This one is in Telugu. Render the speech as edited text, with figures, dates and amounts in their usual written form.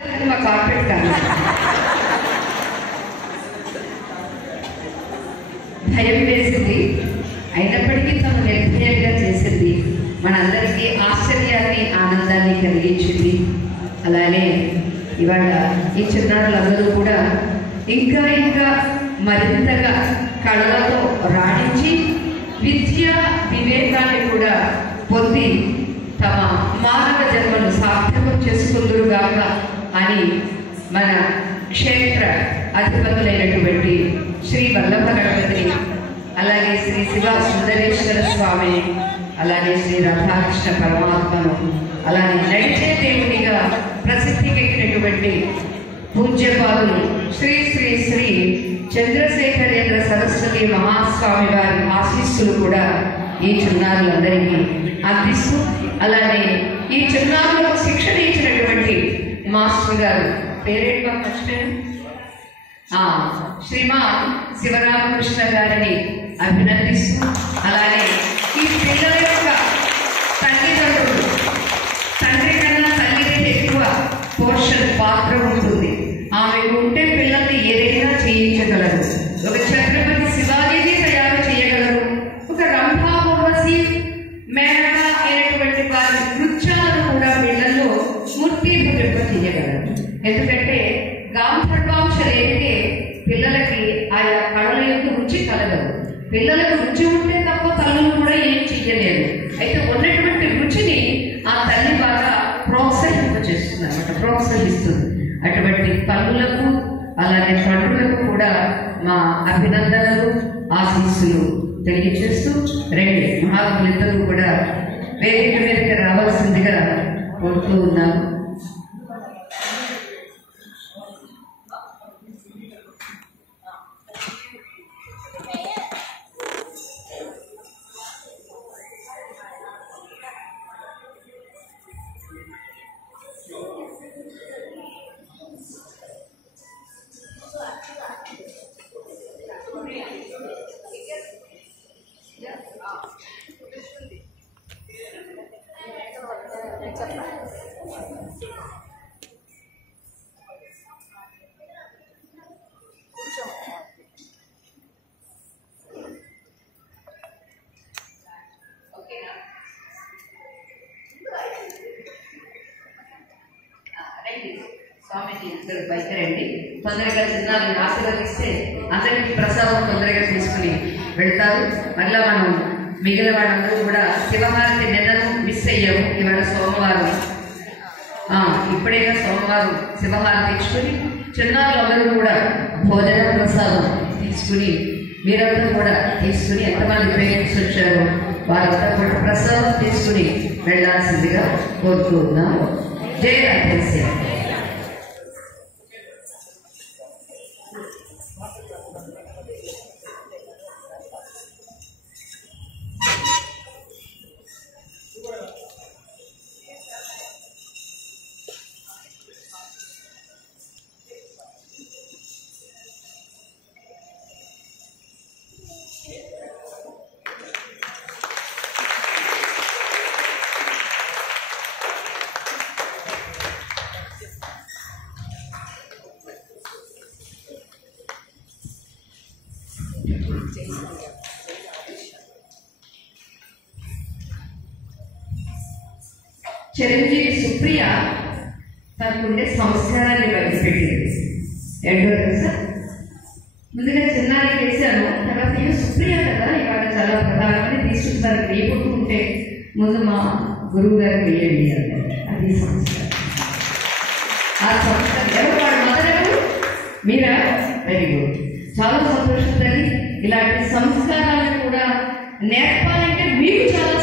మా కార్పెట్ కాదు. భయం వేసింది, అయినప్పటికీ తను నిర్భయంగా చేసింది. మనందరికీ ఆశ్చర్యాన్ని ఆనందాన్ని కలిగించింది. అలానే ఇవాళ ఈ చిన్నారులందరూ కూడా ఇంకా ఇంకా మరింతగా కళలతో రాణించి విద్య వివేకాన్ని కూడా పొంది తమ మానవ జన్మను సార్థకం చేసుకుందురుగాక అని మన క్షేత్ర అధిపతులైనటువంటి శ్రీ వల్లభ గణపతిని, అలాగే శ్రీ శివ సుందరేశ్వర స్వామిని, అలాగే శ్రీ రాధాకృష్ణ పరమాత్మను, అలాగే నడిచే దేవునిగా ప్రసిద్ధికెక్కినటువంటి పూజ్యపాదులు శ్రీ శ్రీ శ్రీ చంద్రశేఖరేంద్ర సరస్వతి మహాస్వామి వారి ఆశీస్సులు కూడా ఈ చిన్నారులందరికీ అందిస్తూ, అలానే ఈ చిన్నారులకు శిక్షణ ఇచ్చినటువంటి మాస్టర్ గారు పేరేంటి ఫస్ట్ శ్రీమాన్ శివరామకృష్ణ గారిని అభినందిస్తూ, అలానే ఈ పిల్లల యొక్క తల్లిదండ్రులు, తండ్రి కన్నా తల్లిదే ఎక్కువ పోర్షన్ పాత్ర ఉంటుంది. ఆమె ఉంటే పిల్లల్ని ఏదైనా చేయించగలరు. ఒక ఛత్రపతి శివాజీని తయారు చేయగలరు. ఒక రంభా ఊర్వశి మేనక అయినటువంటి వారి నృత్యాలను కూడా పిల్లల్లో మూర్తిభూతింప చేయగలరు. ఎందుకంటే గాంధర్వాంశలేనిదే పిల్లలకి ఆయా కళల యొక్క రుచి కలగదు. పిల్లలకు రుచి ఉంటే తప్ప తల్లులు కూడా ఏం చెయ్యలేదు. అయితే ఉన్నటువంటి రుచిని ఆ తల్లి బాగా ప్రోత్సహింపచేస్తుంది అన్నమాట, ప్రోత్సహిస్తుంది. అటువంటి తల్లులకు అలానే తండ్రులకు కూడా మా అభినందనలు, ఆశీస్సులు తెలియజేస్తూ రెండు మహాత్ములిద్దరూ కూడా వేదిక మీదకి రావాల్సిందిగా కోరుతూ ఉన్నాను. స్వామిజీ ఇద్దరు బయట రండి, తొందరగా చిన్నారులను ఆశీర్వదిస్తే అందరికీ ప్రసాదం తొందరగా తీసుకుని వెళ్తారు. మళ్ళా మనం మిగిలిన వాళ్ళందరూ కూడా శివహారతి నిన్నను మిస్ అయ్యాము. ఇవాళ సోమవారం, ఇప్పుడైనా సోమవారం శివహారతి ఇచ్చుకుని చిన్నారులందరూ కూడా భోజన ప్రసాదం తీసుకుని మీరందరూ కూడా తీసుకుని ఎంతమంది పేరెంట్స్ వచ్చారో వారంతా కూడా ప్రసాదం తీసుకుని వెళ్లాల్సిందిగా కోరుతూ ఉన్నాము. జయ రాధేశ్యామ. చిరంజీవి సుప్రియ తనకుండే సంస్కారాన్ని బయటపెట్టింది. ఏంటో తెలుసా? ముందుగా చిన్నారికి వేశాను, తర్వాత సుప్రియ కదా ఇవాళ చాలా ప్రధానమని తీసుకుంటారు. వేయకుంటే ముందు మా గురువు గారు వేయండి అంటే అది సంస్కారం. ఆ సంస్కారం ఎవరు వాడు మొదలెవరు? మీరా? వెరీ గుడ్, చాలా సంతోషం. ఇలాంటి సంస్కారాలను కూడా నేర్పాలంటే మీకు చాలా